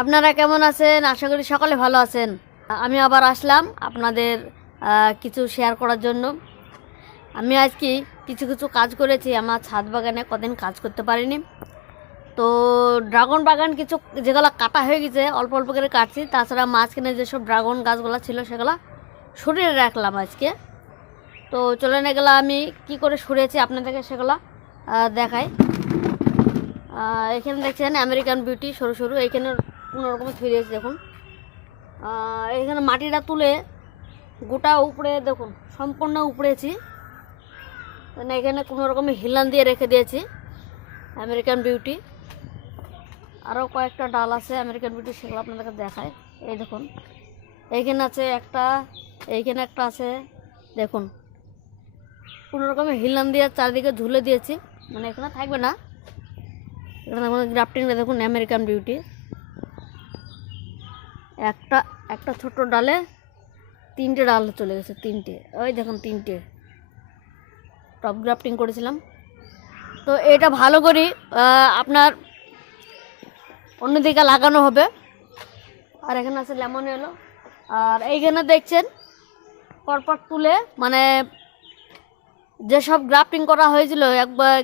আপনারা কেমন আছেন? আশা করি সকলে ভালো আছেন। আমি আবার আসলাম আপনাদের কিছু শেয়ার করার জন্য। আমি আজকে কিছু কিছু কাজ করেছি। আমার ছাদ বাগানে কদিন কাজ করতে পারিনি। তো ড্রাগন বাগান কিছু, যেগুলো কাটা হয়ে গেছে, অল্প অল্প করে কাটছি। তাছাড়া মাঝখানে যেসব ড্রাগন গাছগুলো ছিল, সেগুলো সরিয়ে রাখলাম আজকে। তো চলে না গেলে আমি কি করে সরিয়েছি আপনাদেরকে সেগুলো দেখাই। এখানে দেখছেন আমেরিকান বিউটি সরু সরু। এখানে কোনো রকম ফিরেছে দেখুন। এখানে মাটিটা তুলে গোটা উপরে, দেখুন, সম্পূর্ণ উপড়েছি। মানে এখানে কোনো রকমের হিলান দিয়ে রেখে দিয়েছি, আমেরিকান বিউটি। আরও কয়েকটা ডাল আছে, আমেরিকান বিউটি, সেগুলো আপনাদেরকে দেখায় এই দেখুন, এইখানে আছে একটা, এইখানে একটা আছে, দেখুন। কোনো রকমের হিলান দিয়ে চারিদিকে ঝুলে দিয়েছি মানে এখানে থাকবে না। এখানে গ্রাফটিংটা দেখুন, আমেরিকান বিউটি। একটা একটা ছোট ডালে তিনটে ডাল চলে গেছে, তিনটে। ওই দেখুন তিনটে। টপ গ্রাফটিং করেছিলাম। তো এটা ভালো করি আপনার অন্যদিকে লাগানো হবে। আর এখানে আছে লেমন এলো। আর এইখানে দেখছেন, পরপর তুলে মানে যেসব গ্রাফটিং করা হয়েছিল, একবার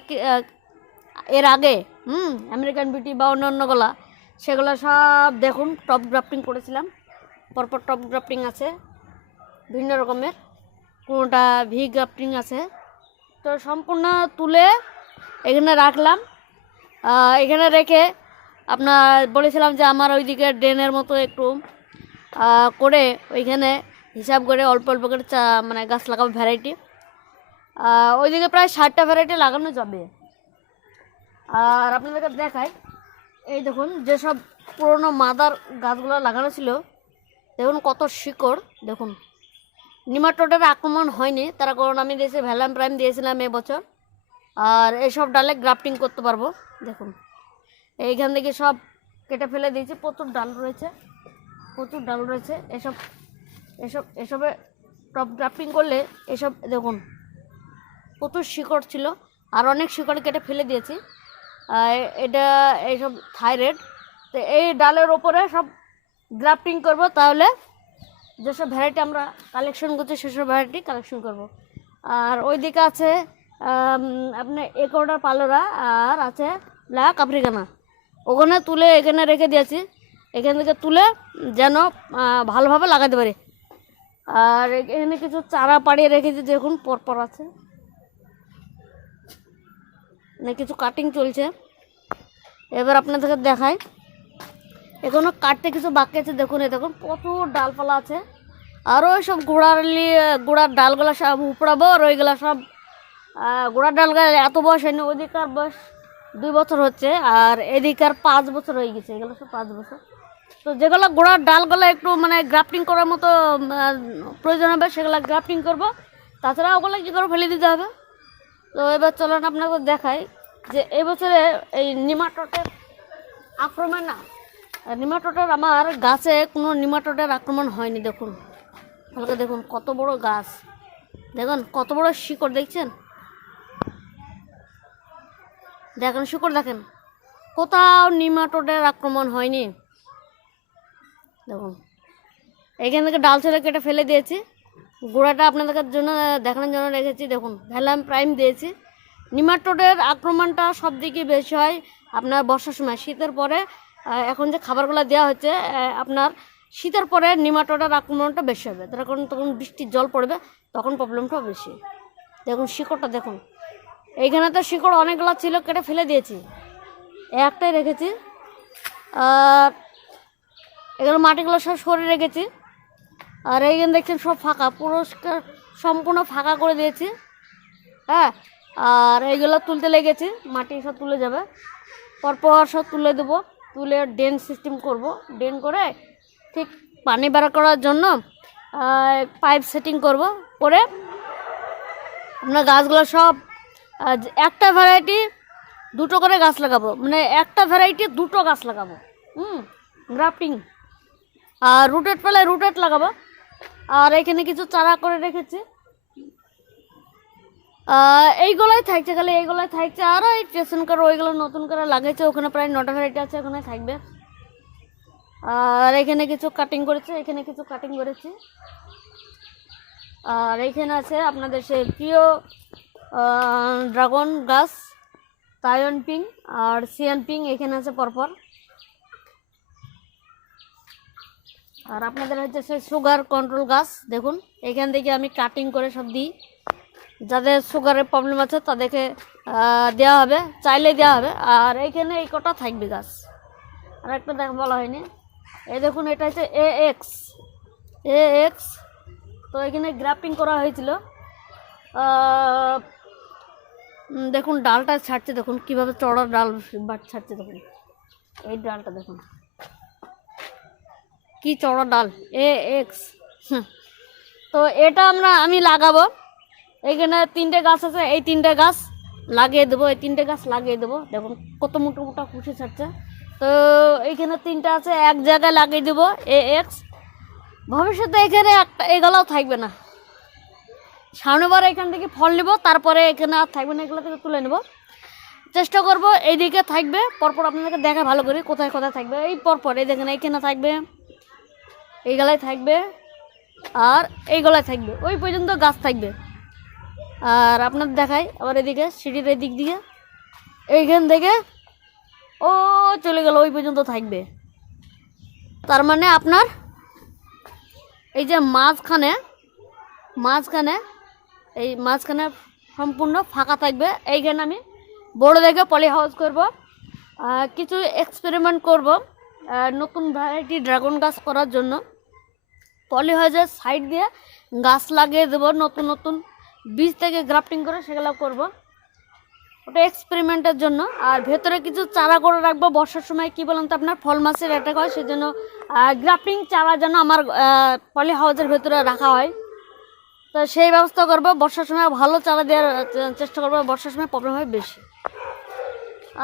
এর আগে, হুম আমেরিকান বিউটি বা অন্যান্যগুলা সেগুলো সব দেখুন টপ গ্রাফটিং করেছিলাম। পরপর টপ গ্রাফটিং আছে, ভিন্ন রকমের। কোনোটা ভি গ্রাফটিং আছে। তো সম্পূর্ণ তুলে এখানে রাখলাম। এখানে রেখে আপনার বলেছিলাম যে আমার ওইদিকে ড্রেনের মতো একটু করে ওইখানে হিসাব করে অল্প অল্প করে চা মানে গাছ লাগাবো ভ্যারাইটি ওইদিকে প্রায় ষাটটা ভ্যারাইটি লাগানো যাবে। আর আপনাদেরকে দেখাই এই দেখুন, যেসব পুরনো মাদার গাছগুলো লাগানো ছিল, দেখুন কত শিকড়, দেখুন। নিমাটোডের আক্রমণ হয়নি, তার কারণ আমি দিয়েছি ভ্যালাম প্রাইম দিয়েছিলাম এবছর আর এইসব ডালে গ্রাফটিং করতে পারব, দেখুন। এইখান থেকে সব কেটে ফেলে দিয়েছি, প্রচুর ডাল রয়েছে, প্রচুর ডাল রয়েছে। এসব এসব, এসবে টপ গ্রাফটিং করলে এসব, দেখুন, প্রচুর শিকড় ছিল, আর অনেক শিকড় কেটে ফেলে দিয়েছি। এটা এইসব থাইরয়েড। তো এই ডালের ওপরে সব গ্রাফটিং করব তাহলে যেসব ভ্যারাইটি আমরা কালেকশন করছি সেসব ভ্যারাইটি কালেকশন করব। আর ওইদিকে আছে আম, আপনার একোডার পালোরা আর আছে ব্ল্যাক আফ্রিকানা। ওখানে তুলে এখানে রেখে দিয়েছি। এখান থেকে তুলে যেন ভালোভাবে লাগাতে পারি। আর এখানে কিছু চারা পাড়িয়ে রেখেছি দেখুন পরপর আছে। মানে কিছু কাটিং চলছে। এবার আপনাদেরকে দেখাই। এখনও কাটতে কিছু বাকি আছে, দেখুন এই দেখুন, প্রচুর ডালপালা আছে। আরও সব গোড়ালি, গোড়ার ডালগুলা সব উপড়াবো আর ওইগুলো সব গোড়ার ডালগুলো এত বয়স হয়নি ওদিকার বয়স দুই বছর হচ্ছে, আর এদিকার পাঁচ বছর হয়ে গেছে, এগুলো সব পাঁচ বছর। তো যেগুলো গোড়ার ডালগুলো একটু মানে গ্রাফটিং করার মতো প্রয়োজন হবে, সেগুলো গ্রাফটিং করব। তাছাড়া ওগুলো কী করে ফেলে দিতে হবে? তো এবার চলুন আপনাকে দেখাই। যে এই বছরে এই নিমাটোটের আক্রমণ না নিমাটোটের আমার গাছে কোনো নিমাটোটের আক্রমণ হয়নি, দেখুন। হালকা দেখুন, কত বড় গাছ। দেখুন, কত বড় শিকড়, দেখছেন? দেখেন, শিকড় দেখেন। কোথাও নিমাটোটের আক্রমণ হয়নি। দেখুন, এখান থেকে ডাল ছেড়ে কেটে ফেলে দিয়েছি। গোড়াটা আপনাদের জন্য দেখানোর জন্য রেখেছি, দেখুন, ভ্যালাম প্রাইম দিয়েছি। নিমাটোডের আক্রমণটা সব দিকে বেশি হয় আপনার বর্ষার সময়। শীতের পরে এখন যে খাবারগুলো দেওয়া হচ্ছে আপনার শীতের পরে নিমাটোডের আক্রমণটা বেশি হবে। তার কারণ তখন বৃষ্টির জল পড়বে, তখন প্রবলেমটাও বেশি। দেখুন, শিকড়টা দেখুন। এইখানে তো শিকড় অনেকগুলো ছিল, কেটে ফেলে দিয়েছি। একটাই রেখেছি। আর এগুলো মাটিগুলো সব সরে রেখেছি। আর এইখানে দেখছেন সব ফাঁকা পুরস্কার সম্পূর্ণ ফাঁকা করে দিয়েছি। হ্যাঁ আর এইগুলো তুলতে লেগেছে, মাটি সব তুলে যাবে। পরপর সব তুলে দেবো, তুলে ড্রেন সিস্টেম করব। ড্রেন করে ঠিক পানি বের করার জন্য পাইপ সেটিং করব। করে আপনার গাছগুলো সব একটা ভ্যারাইটি দুটো করে গাছ লাগাবো। মানে একটা ভ্যারাইটি দুটো গাছ লাগাবো। হুম গ্রাফটিং আর রুটেড পেলে রুটেড লাগাবো। আর এখানে কিছু চারা করে রেখেছি। এইগুলোই থাকছে, খালি এইগুলোই থাকছে। আর ওই স্টেশন কার ওইগুলো নতুন করে লাগাইছে ওখানে প্রায় নটা ভ্যারাইটি আছে, ওখানে থাকবে। আর এখানে কিছু কাটিং করেছে, এখানে কিছু কাটিং করেছি। আর এইখানে আছে আপনাদের সেই প্রিয় ড্রাগন গাছ তায়ন পিং আর সিয়ান পিং এখানে আছে পরপর আর আপনাদের হচ্ছে সেই সুগার কন্ট্রোল গাছ, দেখুন, এখান থেকে আমি কাটিং করে সব দিই। যাদের সুগারের প্রবলেম আছে তাদেরকে দেওয়া হবে, চাইলে দেওয়া হবে। আর এইখানে এই কটা থাকবে গাছ। আর একটা দেখ, বলা হয়নি। এই দেখুন, এটা হচ্ছে এ এক্স এ এক্স তো এখানে গ্রাফটিং করা হয়েছিল। দেখুন, ডালটা ছাড়ছে, দেখুন, কীভাবে চড়া ডাল ছাড়ছে, দেখুন। এই ডালটা দেখুন। কি চড়া ডাল? এ এক্স তো এটা আমরা, আমি লাগাবো। এইখানে তিনটে গাছ আছে, এই তিনটে গাছ লাগিয়ে দেবো, এই তিনটে গাছ লাগিয়ে দেবো। দেখুন, কত মোটা মোটা খুশি ছাড়ছে। তো এইখানে তিনটে আছে, এক জায়গায় লাগিয়ে দেবো, এ এক্স ভবিষ্যতে এখানে একটা, এগুলাও থাকবে না। সামনেবার এখান থেকে ফল নেব, তারপরে এখানে আর থাকবে না, এগুলো থেকে তুলে নেব। চেষ্টা করব, এইদিকে থাকবে, পরপর আপনাদেরকে দেখা ভালো করে কোথায় কোথায় থাকবে। এই পরপর, এই দেখেন, এইখানে থাকবে এই গলায় থাকবে, আর এই গলায় থাকবে। ওই পর্যন্ত গাছ থাকবে। আর আপনার দেখাই আবার এদিকে, সিঁড়ির এদিক দিক এইখান থেকে, ও, চলে গেল, ওই পর্যন্ত থাকবে। তার মানে আপনার, এই যে মাঝখানে মাঝখানে, এই মাঝখানে সম্পূর্ণ ফাঁকা থাকবে। এইখানে আমি বড় দেখে পলি হাউস করব কিছু এক্সপেরিমেন্ট করব নতুন ভ্যারাইটি ড্রাগন গাছ করার জন্য। পলি হাউসের সাইড দিয়ে গাছ লাগিয়ে দেবো, নতুন নতুন। বীজ থেকে গ্রাফটিং করে সেগুলো করব। ওটা এক্সপেরিমেন্টের জন্য। আর ভেতরে কিছু চারা করে রাখব। বর্ষার সময় কি বলেন তো আপনার? ফল মাছের অ্যাটাক হয়, সেজন্য গ্রাফটিং চারা যেন আমার পলি হাউসের ভেতরে রাখা হয়। তো সেই ব্যবস্থা করব। বর্ষার সময় ভালো চারা দেওয়ার চেষ্টা করব। বর্ষার সময় প্রবলেম হয় বেশি।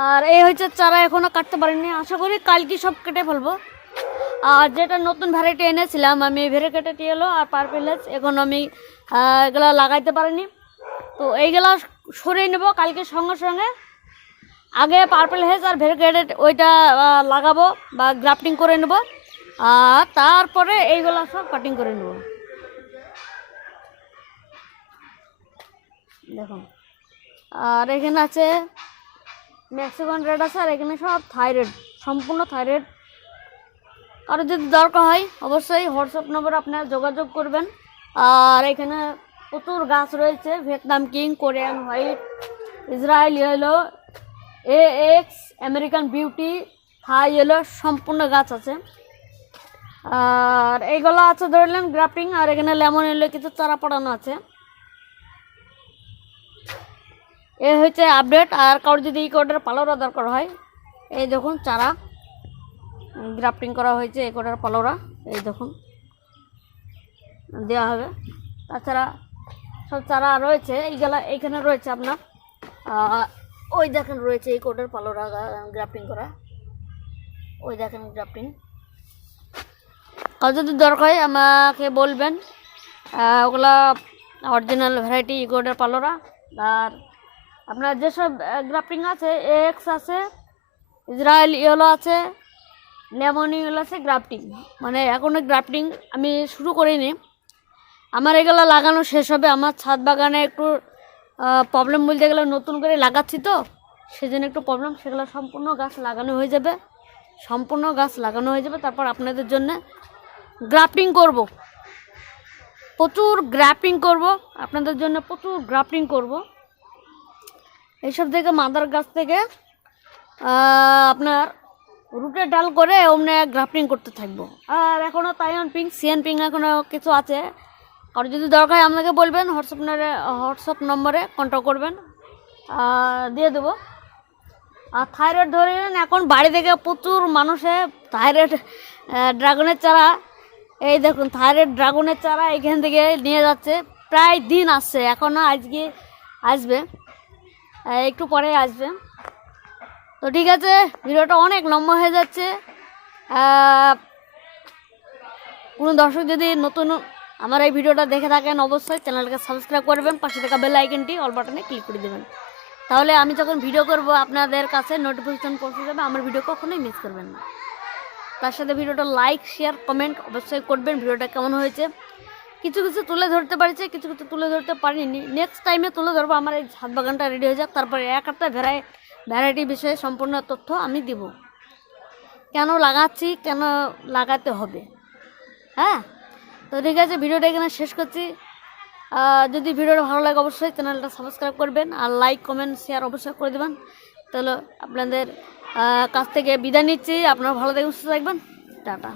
আর এই হচ্ছে চারা এখনও কাটতে পারিনি। আশা করি কালকে সব কেটে ফেলব। আর যেটা নতুন ভ্যারাইটি এনেছিলাম, আমি ভেরিকেটেড এলো আর পার্পেলেজ এখন আমি এগুলো লাগাইতে পারিনি। তো এইগুলো সরিয়ে নেব কালকে সঙ্গে সঙ্গে। আগে পার্পেল হেজ আর ভেরিকেটেড ওইটা লাগাবো বা গ্রাফটিং করে নেব। আর তারপরে এইগুলো সব কাটিং করে নেব। দেখুন। আর এখানে আছে মেক্সিকান রেড আছে, আর এখানে সব থাইরয়েড সম্পূর্ণ থাইরয়েড কারও যদি দরকার হয়, অবশ্যই হোয়াটসঅ্যাপ নম্বরে আপনারা যোগাযোগ করবেন। আর এখানে প্রচুর গাছ রয়েছে, Vietnam king, Korean white, Israel yellow, A X, American beauty, Thai yellow, সম্পূর্ণ গাছ আছে। আর এইগুলো আছে ধরলেন গ্রাফটিং, আর এখানে লেমন ইয়েলো কিছু চারা পড়ানো আছে। এ হচ্ছে আপডেট, আর কারোর যদি এই কোডের পালোরা দরকার হয়, এই দেখুন চারা। গ্রাফটিং করা হয়েছে এই কোডের পালোরা এই দেখুন। দেওয়া হবে। তাছাড়া সব চারা রয়েছে, এইগুলা এইখানে রয়েছে আপনার। ওই দেখেন রয়েছে এই কোডের পালোরা গ্রাফটিং করা। ওই দেখেন গ্রাফটিং। কারও যদি দরকার হয় আমাকে বলবেন। ওগুলা অরিজিনাল ভ্যারাইটি ইগোডের পালোরা আর আপনার যেসব গ্রাফটিং আছে, এক্স আছে, ইসরায়েল, ইয়েলো আছে লেমন ইয়েলো আছে গ্রাফটিং মানে এখনও গ্রাফটিং আমি শুরু করিনি। আমার এগুলো লাগানো শেষ হবে। আমার ছাদ বাগানে একটু প্রবলেম বলতে গেলে নতুন করে লাগাচ্ছি তো। সেজন্য একটু প্রবলেম সেগুলো সম্পূর্ণ গাছ লাগানো হয়ে যাবে। সম্পূর্ণ গাছ লাগানো হয়ে যাবে। তারপর আপনাদের জন্য গ্রাফটিং করব। প্রচুর গ্রাফটিং করব। আপনাদের জন্য প্রচুর গ্রাফটিং করব। এইসব থেকে, মাদার গাছ থেকে আপনার রুটের ডাল করে অমনে গ্রাফটিং করতে থাকব। আর এখনও তাইওয়ান পিঙ্ক সিয়ান পিঙ্ক এখনও কিছু আছে। আর যদি দরকার হয় আপনাকে বলবেন, হোয়াটসঅ্যাপ হোয়াটসঅ্যাপ নম্বরে কন্ট্যাক্ট করবেন। দিয়ে দেবো। আর থাইরয়েড ধরে নিন, এখন বাড়ি থেকে প্রচুর মানুষে থাইরয়েড ড্রাগনের চারা, এই দেখুন, থাইরয়েড ড্রাগনের চারা এখান থেকে নিয়ে যাচ্ছে। প্রায় দিন আসছে এখনও আজকে আসবে। একটু পরে আসবে। তো ঠিক আছে, ভিডিওটা অনেক লম্বা হয়ে যাচ্ছে। কোনো দর্শক যদি নতুন আমার এই ভিডিওটা দেখে থাকেন, অবশ্যই চ্যানেলটাকে সাবস্ক্রাইব করবেন, পাশে থাকা বেল আইকনটি অল বাটনে ক্লিক করে দেবেন। তাহলে আমি যখন ভিডিও করব, আপনাদের কাছে নোটিফিকেশন পৌঁছে যাবে, আমার ভিডিও কখনোই মিস করবেন না। তার সাথে ভিডিওটা লাইক শেয়ার কমেন্ট অবশ্যই করবেন, ভিডিওটা কেমন হয়েছে। কিছু কিছু তুলে ধরতে পারছে, কিছু কিছু তুলে ধরতে পারিনি। নেক্সট টাইমে তুলে ধরবো, আমার এই ছাদ বাগানটা রেডি হয়ে যাক, তারপরে এক একটা ভ্যারাই ভ্যারাইটি বিষয়ে সম্পূর্ণ তথ্য আমি দিব। কেন লাগাচ্ছি, কেন লাগাতে হবে? হ্যাঁ? তো ঠিক আছে, ভিডিওটা এখানে শেষ করছি। যদি ভিডিওটা ভালো লাগে অবশ্যই চ্যানেলটা সাবস্ক্রাইব করবেন আর লাইক, কমেন্ট, শেয়ার অবশ্যই করে দেবেন। তাহলে আপনাদের কাছ থেকে বিদায় নিচ্ছি। আপনারা ভালো থাকবেন, সুস্থ থাকবেন। টাটা।